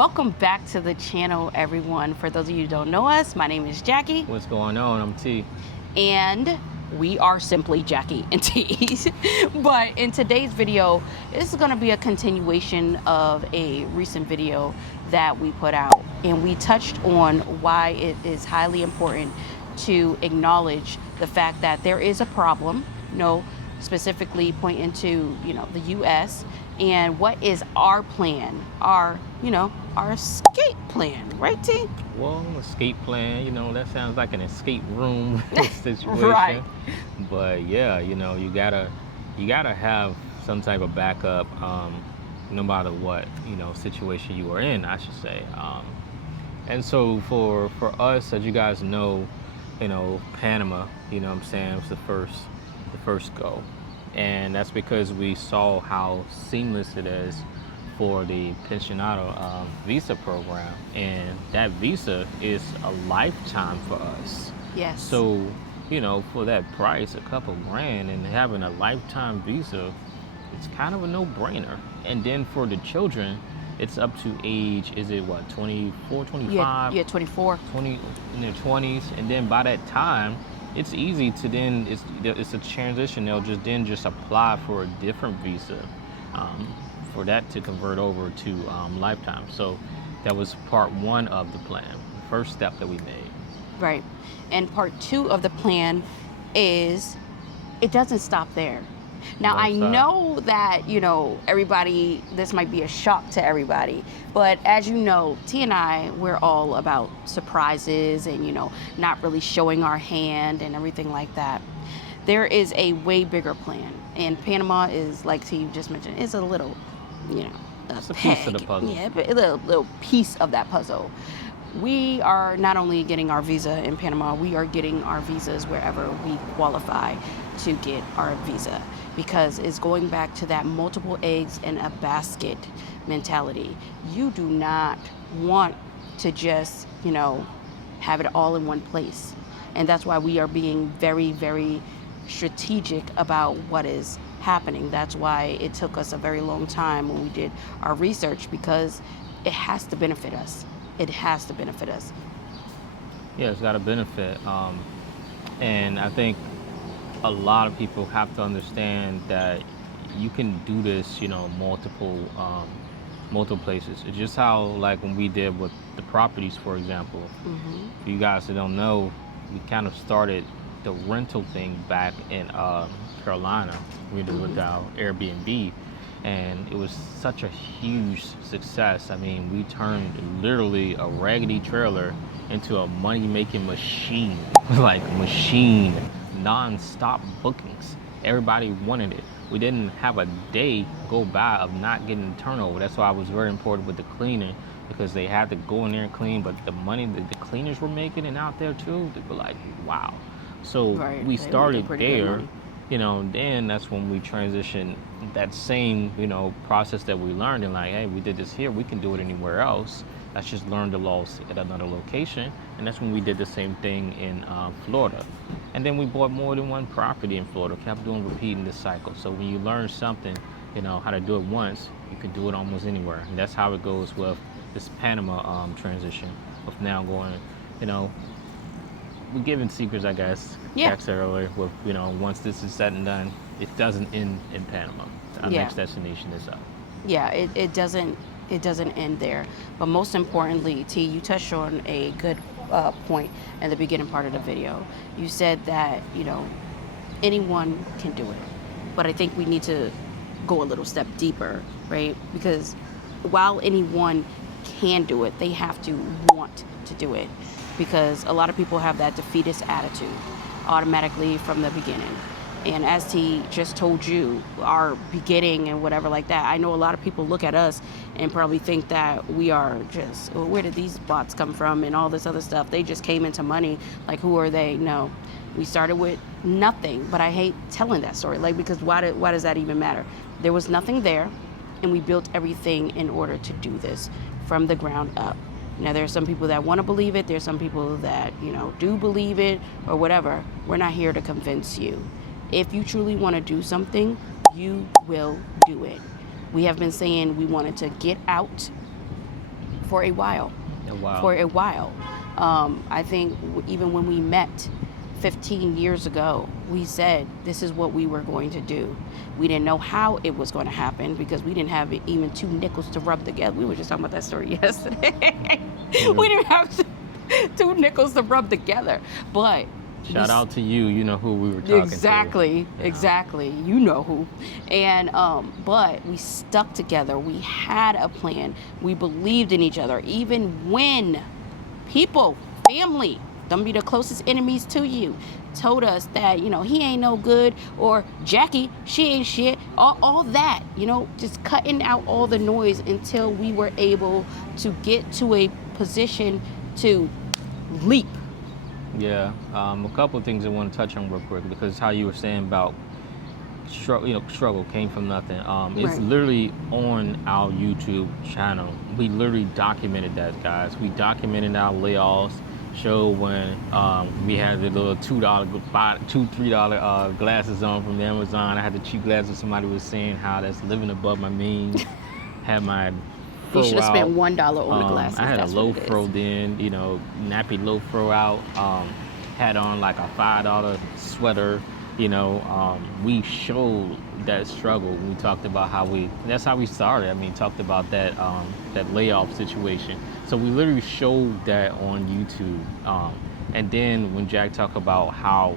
Welcome back to the channel, everyone. For those of you who don't know us, my name is Jackie. What's going on? I'm T. And we are simply Jackie and T. But in today's video, this is going to be a continuation of a recent video that we put out. And we touched on why it is highly important to acknowledge the fact that there is a problem, specifically pointing to, the U.S. and what is our plan, our escape plan, right, T? Well, escape plan, that sounds like an escape room situation. Right. But yeah, you gotta have some type of backup, no matter what, situation you are in, I should say. And so for us, as you guys know, Panama, what I'm saying, was the first go. And that's because we saw how seamless it is for the pensionado visa program, and that visa is a lifetime for us. Yes. So, for that price, a couple grand, and having a lifetime visa, it's kind of a no-brainer. And then for the children, it's up to age, is it what, 24, 25? Yeah, 24. 20, in their 20s, and then by that time, it's easy to then, it's a transition. They'll just apply for a different visa for that to convert over to lifetime. So that was part one of the plan, the first step that we made. Right. And part two of the plan is it doesn't stop there. Now, I know that, everybody, this might be a shock to everybody, but as you know, T and I, we're all about surprises and, not really showing our hand and everything like that. There is a way bigger plan, and Panama is, like T just mentioned, is a little, it's a piece of the puzzle. Yeah, but a little piece of that puzzle. We are not only getting our visa in Panama, we are getting our visas wherever we qualify to get our visa, because it's going back to that multiple eggs in a basket mentality. You do not want to just, have it all in one place. And that's why we are being very, very strategic about what is happening. That's why it took us a very long time when we did our research, because it has to benefit us. It has to benefit us. Yeah, it's got to benefit. And I think a lot of people have to understand that you can do this, multiple places. It's just how, like, when we did with the properties, for example. Mm-hmm. For you guys that don't know, we kind of started the rental thing back in Carolina. We did with our Airbnb, and it was such a huge success. I mean, we turned literally a raggedy trailer into a money-making machine, non-stop bookings. Everybody wanted it. We didn't have a day go by of not getting turnover. That's why it was very important with the cleaning, because they had to go in there and clean, but the money that the cleaners were making and out there too, they were like, wow. So right. We started there, then that's when we transitioned that same, process that we learned, and like, hey, we did this here, we can do it anywhere else. Let's just learn the laws at another location. And that's when we did the same thing in Florida. And then we bought more than one property in Florida, kept repeating this cycle. So when you learn something, how to do it once, you can do it almost anywhere. And that's how it goes with this Panama transition of now going, we're giving secrets, I guess. Yeah. Jack said earlier, with, once this is said and done, it doesn't end in Panama. Our next destination is up. Yeah, it doesn't end there. But most importantly, T, you touched on a good point in the beginning part of the video. You said that, anyone can do it. But I think we need to go a little step deeper, right? Because while anyone can do it, they have to want to do it. Because a lot of people have that defeatist attitude automatically from the beginning. And as T just told you, our beginning and whatever like that, I know a lot of people look at us and probably think that we are just, well, where did these bots come from and all this other stuff? They just came into money. Like, who are they? No, we started with nothing. But I hate telling that story, because why does that even matter? There was nothing there, and we built everything in order to do this from the ground up. Now, there are some people that want to believe it. There's some people that, do believe it or whatever. We're not here to convince you. If you truly want to do something, you will do it. We have been saying we wanted to get out for a while. Wow. For a while. I think even when we met 15 years ago, we said this is what we were going to do. We didn't know how it was going to happen because we didn't have even 2 nickels to rub together. We were just talking about that story yesterday. We didn't have 2 nickels to rub together. But shout out to you. You know who we were talking exactly, to. Exactly. You know who. And but we stuck together. We had a plan. We believed in each other, even when people, family, them be the closest enemies to you, told us that, you know, he ain't no good, or Jackie, she ain't shit, all that, you know, just cutting out all the noise until we were able to get to a position to leap. Yeah, a couple of things I want to touch on real quick, because how you were saying about struggle came from nothing. It's Right. literally on our YouTube channel. We literally documented that, guys. We documented our layoffs. Show when we had the little $2-3 glasses on from Amazon. I had the cheap glasses. Somebody was saying how that's living above my means. Had my You fro should have spent out. $1 on the glasses. I had That's a low what it fro is. then, nappy low fro out. Had on like a $5 sweater. We showed that struggle. We talked about that's how we started. I mean, talked about that layoff situation. So we literally showed that on YouTube. And then when Jack talked about how,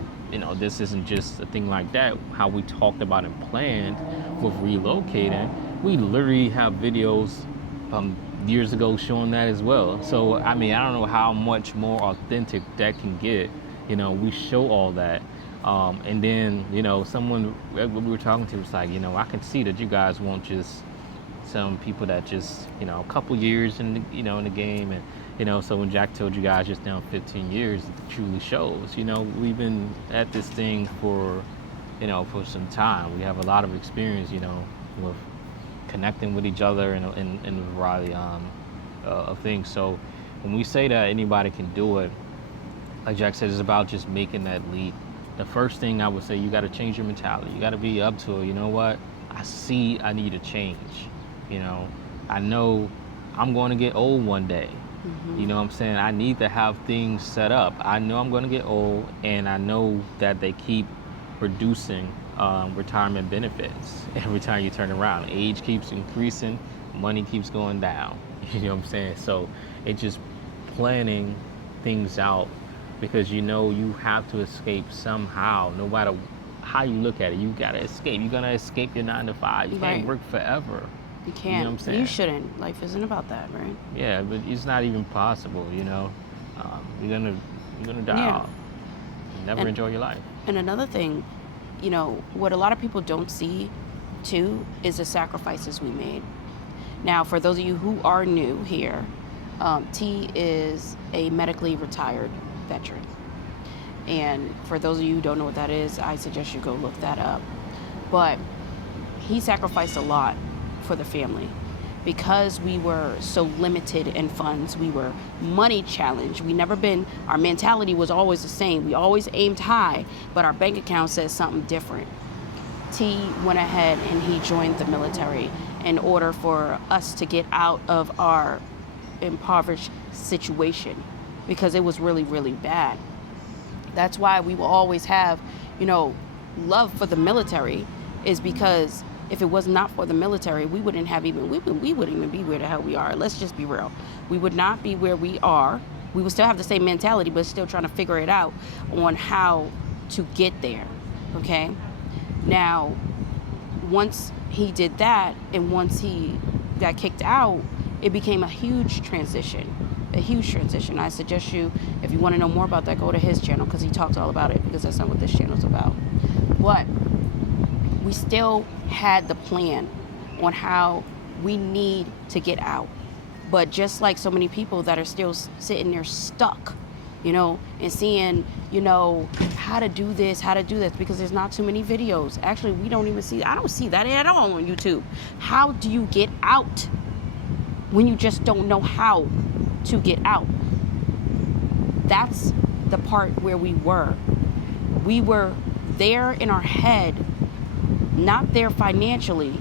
this isn't just a thing like that, how we talked about and planned with relocating, we literally have videos years ago showing that as well. So, I mean, I don't know how much more authentic that can get. We show all that. And then, someone we were talking to was like, I can see that you guys want just some people that just, a couple years in the, in the game. And, so when Jack told you guys just now 15 years, it truly shows. We've been at this thing for some time. We have a lot of experience, with connecting with each other in a variety of things. So when we say that anybody can do it, like Jack said, it's about just making that leap. The first thing I would say, you got to change your mentality. You got to be up to it. You know what? I see I need a change. I know I'm going to get old one day. Mm-hmm. You know what I'm saying? I need to have things set up. I know I'm going to get old, and I know that they keep reducing retirement benefits every time you turn around. Age keeps increasing, money keeps going down. You know what I'm saying? So it's just planning things out, because you have to escape somehow. No matter how you look at it, you gotta escape. You're gonna escape your 9 to 5. You can't work forever. You can't. You know what I'm saying? You shouldn't. Life isn't about that, right? Yeah, but it's not even possible. You're gonna die off. Never enjoy your life. And another thing, what a lot of people don't see too is the sacrifices we made. Now, for those of you who are new here, T is a medically retired veteran. And for those of you who don't know what that is, I suggest you go look that up. But he sacrificed a lot for the family. Because we were so limited in funds, we were money challenged. Our mentality was always the same. We always aimed high, but our bank account says something different. T went ahead and he joined the military in order for us to get out of our impoverished situation, because it was really, really bad. That's why we will always have, love for the military, is because if it was not for the military, we wouldn't even be where the hell we are. Let's just be real. We would not be where we are. We would still have the same mentality, but still trying to figure it out on how to get there. Okay? Now, once he did that, and once he got kicked out, it became a huge transition. I suggest you, if you want to know more about that, go to his channel, because he talks all about it, because that's not what this channel's about. But we still had the plan on how we need to get out. But just like so many people that are still sitting there stuck, and seeing, how to do this, because there's not too many videos. Actually, I don't see that at all on YouTube. How do you get out when you just don't know how to get out? That's the part where we were. We were there in our head, not there financially,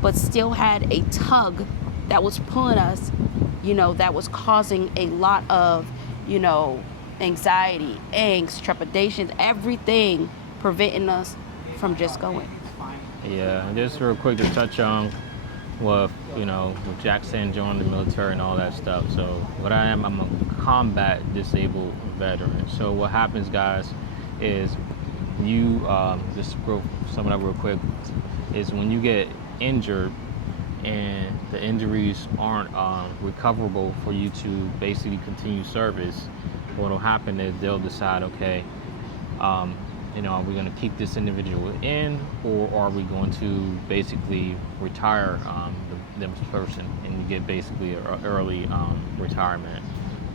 but still had a tug that was pulling us that was causing a lot of, anxiety, angst, trepidations, everything preventing us from just going. Yeah, and just real quick to touch on with Jackson joining the military and all that stuff. So what I'm a combat disabled veteran. So what happens, guys, is you just sum it up real quick, is when you get injured and the injuries aren't recoverable for you to basically continue service, what'll happen is they'll decide, okay, are we going to keep this individual in, or are we going to basically retire this person, and you get basically an early retirement.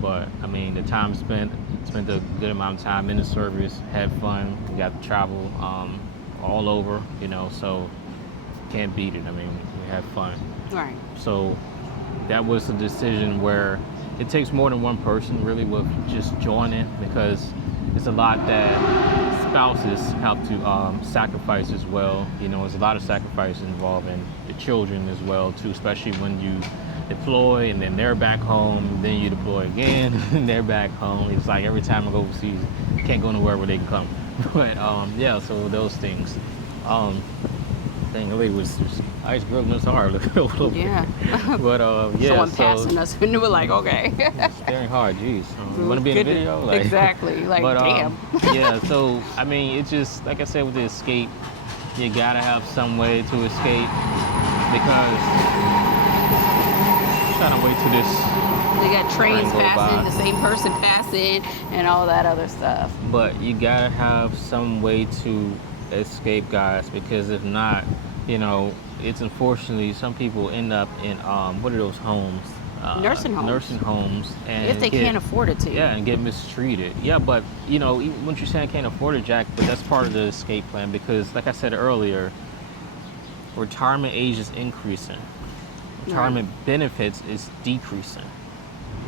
But I mean, the time spent a good amount of time in the service, had fun, we got to travel all over, so can't beat it. I mean, we had fun. Right. So that was a decision where it takes more than one person really with just joining, because it's a lot that spouses have to sacrifice as well. There's a lot of sacrifice involving the children as well too, especially when you deploy and then they're back home, then you deploy again and they're back home. It's like every time I go overseas, I can't go nowhere where they can come. But so those things. Thing really was just ice grilling us hard a little bit. Yeah. But someone passing us and we were like, okay. Staring hard, geez. You want to be in the video? Exactly. Damn. Yeah, so I mean, it's just like I said with the escape, you gotta have some way to escape, because I'm trying to wait till this. They got trains passing, by. the same person passing, and all that other stuff. But you gotta have some way to escape, guys, because if not, it's unfortunately some people end up in what are those homes? Nursing homes, and if they can't afford it to. Yeah, and get mistreated. Yeah, but even when you're saying can't afford it, Jack, but that's part of the escape plan, because like I said earlier, retirement age is increasing, retirement benefits is decreasing.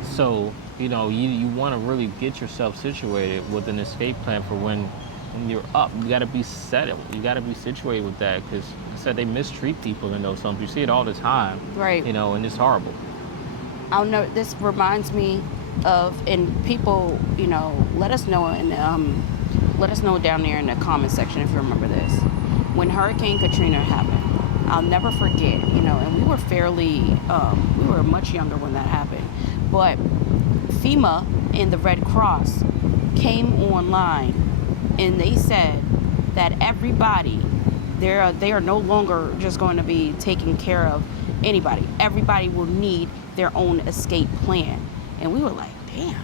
So you want to really get yourself situated with an escape plan for when you're up. You got to be settled. You got to be situated with that, because I said they mistreat people in those homes. You see it all the time. Right. And it's horrible. I'll know. This reminds me of, and people, let us know, and let us know down there in the comment section if you remember this. When Hurricane Katrina happened, I'll never forget. And we were we were much younger when that happened, but FEMA and the Red Cross came online. And they said that everybody, they are no longer just going to be taking care of anybody. Everybody will need their own escape plan. And we were like, damn,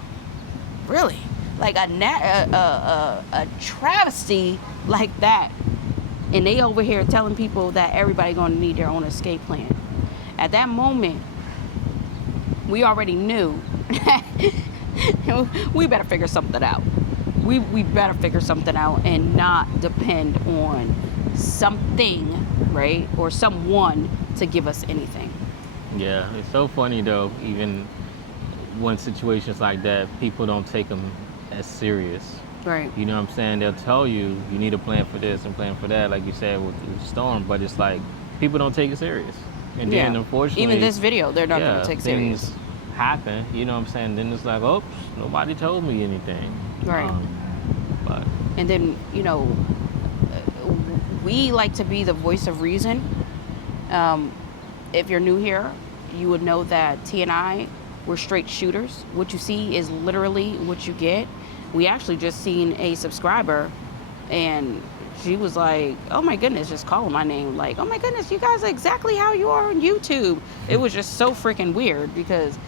really? Like a travesty like that. And they over here telling people that everybody going to need their own escape plan. At that moment, we already knew we better figure something out. We better figure something out and not depend on something, right, or someone to give us anything. Yeah, it's so funny though, even when situations like that, people don't take them as serious. Right. You know what I'm saying? They'll tell you need a plan for this and plan for that, like you said with the storm, but it's like people don't take it serious. And then unfortunately, even this video, they're not going to take things serious. Happen, you know what I'm saying? Then it's like, oops, nobody told me anything. Right. But and then we like to be the voice of reason. If you're new here, you would know that T and I, we're straight shooters. What you see is literally what you get. We actually just seen a subscriber, and she was like, oh my goodness, just calling my name, like, oh my goodness, you guys are exactly how you are on YouTube. It was just so freaking weird, because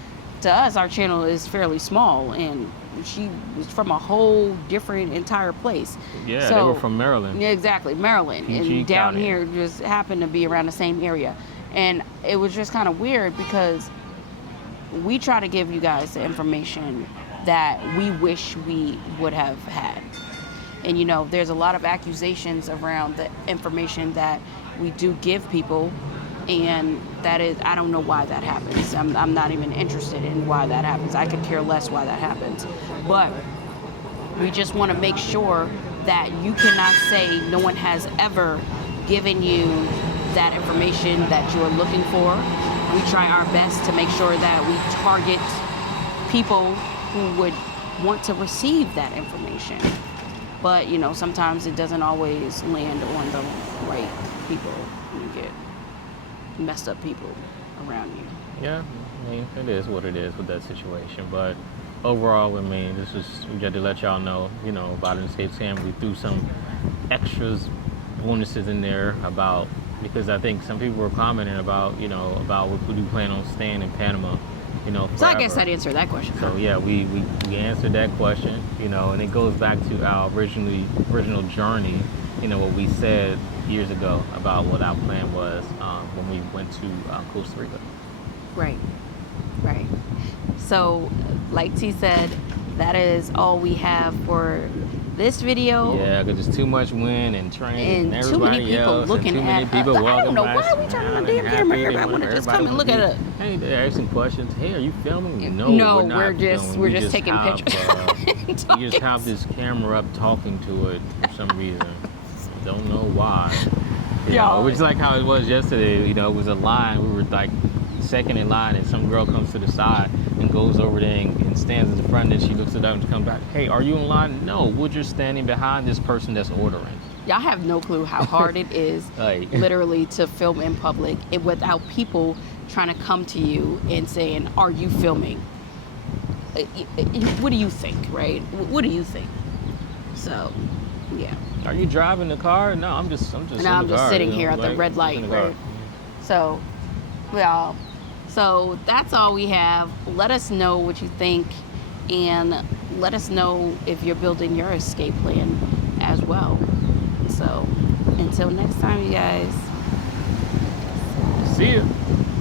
to us, our channel is fairly small, and she was from a whole different entire place. Yeah, so, they were from Maryland. Yeah, exactly, Maryland. PG and down County. Here just happened to be around the same area. And it was just kind of weird, because we try to give you guys the information that we wish we would have had. And there's a lot of accusations around the information that we do give people, and that is, I don't know why that happens. I'm not even interested in why that happens. I could care less why that happens. But we just want to make sure that you cannot say no one has ever given you that information that you are looking for, we try our best to make sure that we target people who would want to receive that information. But, you know, sometimes it doesn't always land on the right people. You get messed up people around you. Yeah, I mean, it is what it is with that situation. But overall, I mean, we got to let y'all know, you know, about an escape scam. We threw some extras, bonuses in there about, because I think some people were commenting about, you know, about what do you plan on staying in Panama, you know, forever. So I guess I'd answer that question. So yeah, we answered that question, you know, and it goes back to our original journey, you know, what we said years ago about what our plan was when we went to Costa Rica. Right. So, like T said, that is all we have for this video. Yeah, because there's too much wind and train and too many people else, looking and too many at people us. I walking don't know, by. why are we turning on the damn camera? Everybody want to just come and look at us. Hey, they're asking questions. Hey, are you filming? No, No, we're not we're just filming. we're just taking pictures. We just have this camera up talking to it for some reason. Don't know why. You know, which is like how it was yesterday. You know, it was a line. We were like second in line, and some girl comes to the side and goes over there and stands in the front, and she looks it up and comes back. Hey, are you in line? No, we're just standing behind this person that's ordering. Y'all have no clue how hard it is, Like, literally, to film in public without people trying to come to you and saying, "Are you filming? What do you think?" Right? What do you think? So, yeah. are you driving the car? No, I'm just. And I'm just sitting here at the red light, right? So, yeah. So that's all we have. Let us know what you think, and let us know if you're building your escape plan as well. So until next time, you guys. See ya.